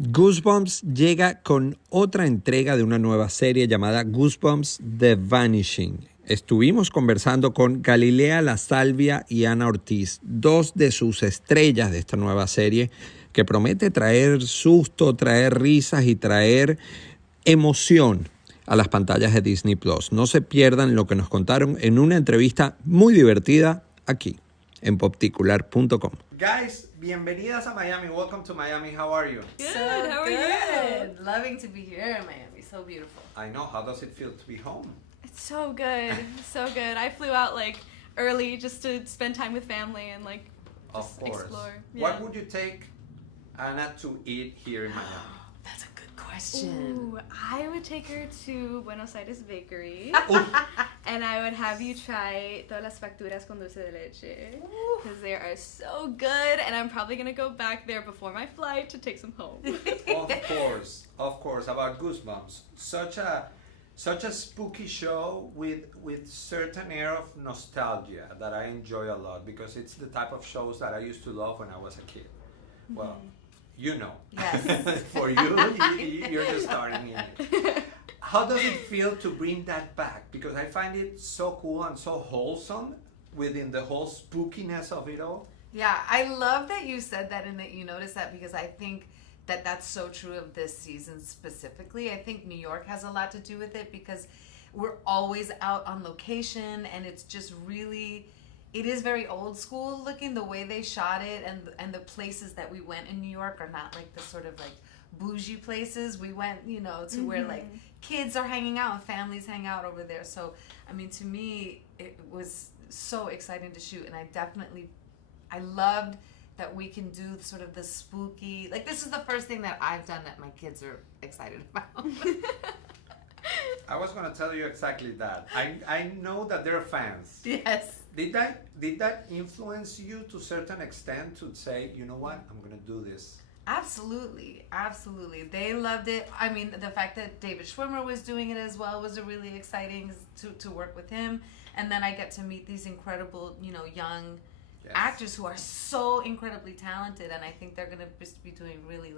Goosebumps llega con otra entrega de una nueva serie llamada Goosebumps The Vanishing. Estuvimos conversando con Galilea La Salvia y Ana Ortíz, dos de sus estrellas de esta nueva serie que promete traer susto, traer risas y traer emoción a las pantallas de Disney Plus. No se pierdan lo que nos contaron en una entrevista muy divertida aquí en popticular.com. Guys, bienvenidas a Miami. Welcome to Miami. How are you? Good. How are you? Loving to be here in Miami. So beautiful. I know. How does it feel to be home? It's so good. So good. I flew out early just to spend time with family and just explore. Yeah. What would you take Anna to eat here in Miami? That's a good question. Ooh, I would take her to Buenos Aires Bakery. And I would have you try todas las facturas con dulce de leche. Because they are so good. And I'm probably going to go back there before my flight to take some home. Of course. About Goosebumps. Such a spooky show with certain air of nostalgia that I enjoy a lot. Because it's the type of shows that I used to love when I was a kid. Well, you know. Yes. For you're just starting in it. How does it feel to bring that back? Because I find it so cool and so wholesome within the whole spookiness of it all. Yeah, I love that you said that and that you noticed that, because I think that that's so true of this season specifically. I think New York has a lot to do with it because we're always out on location, and it's just really, it is very old school looking, the way they shot it, and the places that we went in New York are not like the sort of bougie places. We went, to where kids are hanging out and families hang out over there. So, I mean, to me, it was so exciting to shoot, and I loved that we can do sort of the spooky, this is the first thing that I've done that my kids are excited about. I was going to tell you exactly that. I know that they're fans. Yes. Did that influence you to a certain extent to say, you know what, I'm going to do this? Absolutely. They loved it. I mean, the fact that David Schwimmer was doing it as well was really exciting to work with him. And then I get to meet these incredible, young actors who are so incredibly talented. And I think they're going to just be doing really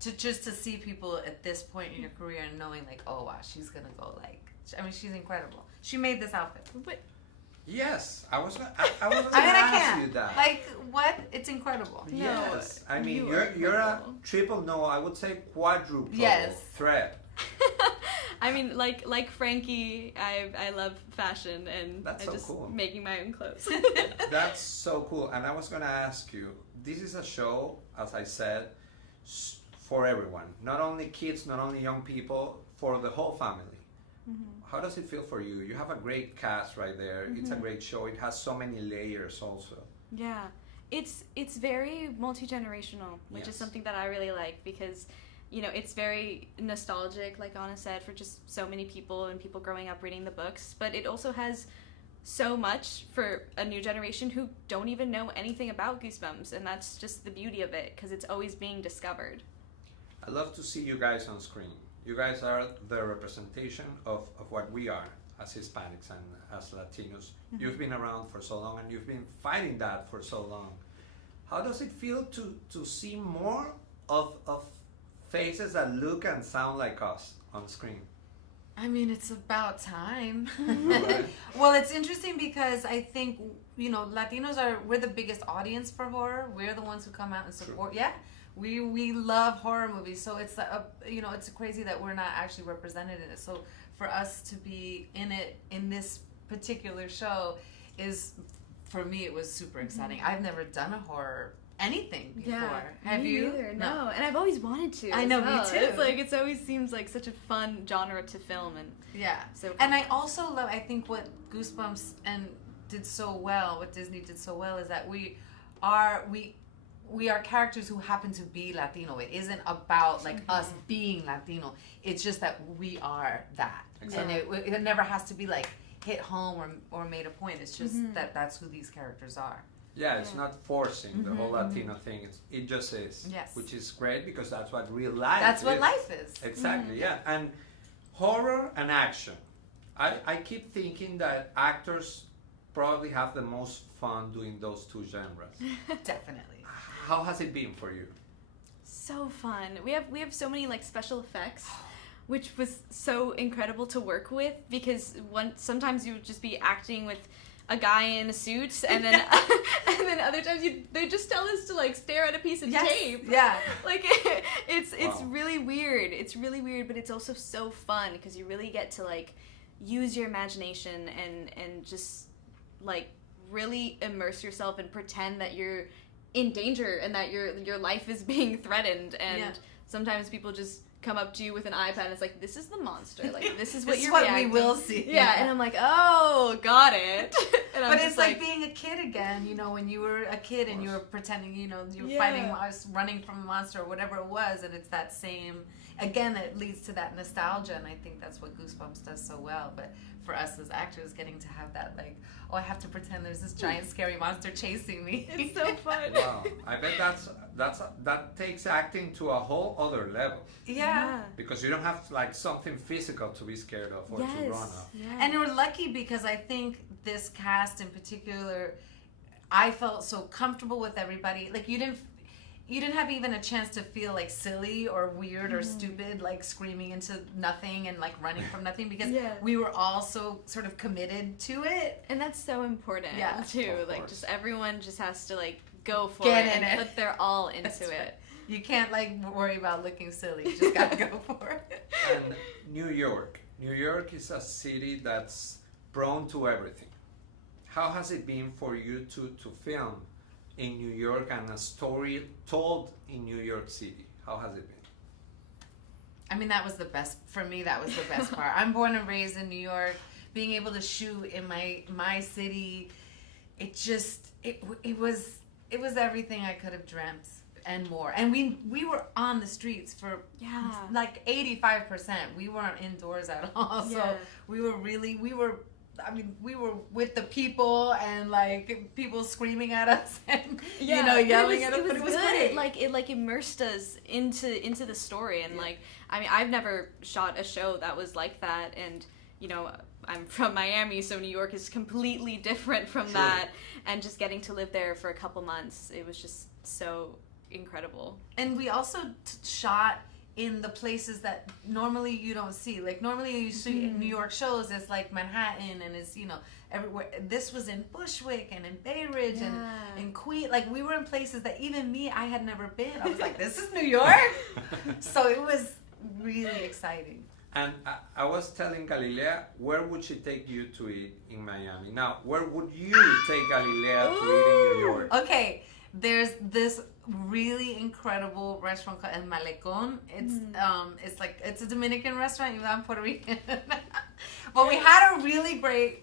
to see people at this point in your career and knowing oh wow, she's going to go she's incredible. She made this outfit. But yes, I was going to ask you that. What? It's incredible. Yes, No, I mean you're a triple, no, I would say quadruple threat. I mean, like Frankie, I love fashion, and That's I'm so just cool. making my own clothes. That's so cool. And I was going to ask you, this is a show, as I said, for everyone. Not only kids, not only young people, for the whole family. How does it feel for you? You have a great cast right there. It's a great show. It has so many layers also. Yeah. It's very multi-generational, which is something that I really like, because it's very nostalgic, like Anna said, for just so many people and people growing up reading the books, but it also has so much for a new generation who don't even know anything about Goosebumps, and that's just the beauty of it, because it's always being discovered. I love to see you guys on screen. You guys are the representation of what we are as Hispanics and as Latinos. You've been around for so long, and you've been fighting that for so long. How does it feel to see more of faces that look and sound like us on screen? I mean, it's about time. Right. Well, it's interesting because I think, Latinos we're the biggest audience for horror. We're the ones who come out and support. True. Yeah. We love horror movies, so it's it's crazy that we're not actually represented in it. So for us to be in it in this particular show for me, it was super exciting. I've never done a horror anything before. Yeah, Have me you? Neither, no. And I've always wanted to. I know, well. me too. It's always seems like such a fun genre to film, and yeah. So and I also love. I think what Goosebumps did so well, what Disney did so well, is that we are characters who happen to be Latino. It isn't about us being Latino. It's just that we are that, exactly. And it never has to be hit home or made a point. It's just that's who these characters are. Yeah, it's not forcing the whole Latino thing. It just is, which is great because that's what real life is. That's what life is. Exactly, yeah. And horror and action. I keep thinking that actors probably have the most fun doing those two genres. Definitely. How has it been for you? so fun. We have so many like special effects, which was so incredible to work with, because sometimes you would just be acting with a guy in a suit, and then and then other times they just tell us to like stare at a piece of tape. Yeah. Like it's really weird. It's really weird, but it's also so fun because you really get to like use your imagination and just like really immerse yourself and pretend that you're in danger and that your life is being threatened. And sometimes people just come up to you with an iPad and it's like, this is the monster, like this is what you're reacting. We will see. Yeah, and I'm like, oh, got it. And but it's like being a kid again, you know, when you were a kid and you were pretending, you know, you were fighting, running from a monster or whatever it was, and it's that same, again, it leads to that nostalgia, and I think that's what Goosebumps does so well. But for us as actors, getting to have that, like, oh, I have to pretend there's this giant scary monster chasing me. It's so fun. Wow, I bet that takes acting to a whole other level. Yeah. Because you don't have like something physical to be scared of or to run of. Yeah. And we're lucky because I think this cast in particular, I felt so comfortable with everybody. Like you didn't have even a chance to feel like silly or weird or stupid, like screaming into nothing and like running from nothing, because we were all so sort of committed to it. And that's so important too. Like just everyone just has to like go for Get it in and it. put their all into it. Right. You can't like worry about looking silly. You just gotta go for it. And New York is a city that's prone to everything. How has it been for you to film in New York and a story told in New York City? How has it been? I mean, that was the best, for me, that was the best part. I'm born and raised in New York. Being able to shoot in my city, it was everything I could have dreamt and more. And we were on the streets for like 85%. We weren't indoors at all. So we were with the people and like people screaming at us and you know, yelling at us. But it was great. It like immersed us into the story, and like, I mean, I've never shot a show that was like that, and you know, I'm from Miami, so New York is completely different from that, and just getting to live there for a couple months, it was just so incredible. And we also shot in the places that normally you don't see. Like normally you see New York shows, it's like Manhattan and it's, you know, everywhere. This was in Bushwick and in Bay Ridge and in Queens. Like we were in places that even me, I had never been. I was like, this is New York? So it was really exciting. And I was telling Galilea, where would she take you to eat in Miami? Now, where would you take Galilea to eat in New York? Okay, there's this really incredible restaurant called El Malecón. It's like, it's a Dominican restaurant, even though I'm Puerto Rican. But we had a really great,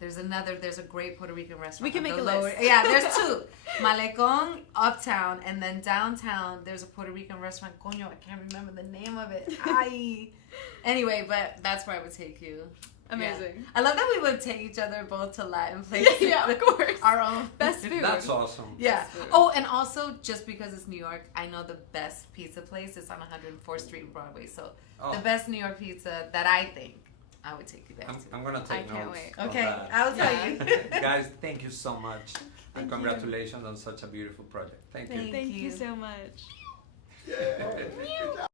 there's a great Puerto Rican restaurant. We can make a list. Yeah, there's two. Malecón, uptown, and then downtown, there's a Puerto Rican restaurant. Coño, I can't remember the name of it. Anyway, but that's where I would take you. Amazing. Yeah. I love that we would take each other both to Latin places. Yeah, of course. Our own best food. That's awesome. Yeah. Oh, and also, just because it's New York, I know the best pizza place is on 104th Street in Broadway. So the best New York pizza that I think, I would take you there too. I'm going to take notes. I can't wait. Okay, I'll tell you. Guys, thank you so much. And congratulations on such a beautiful project. Thank you. Thank you so much. Yeah.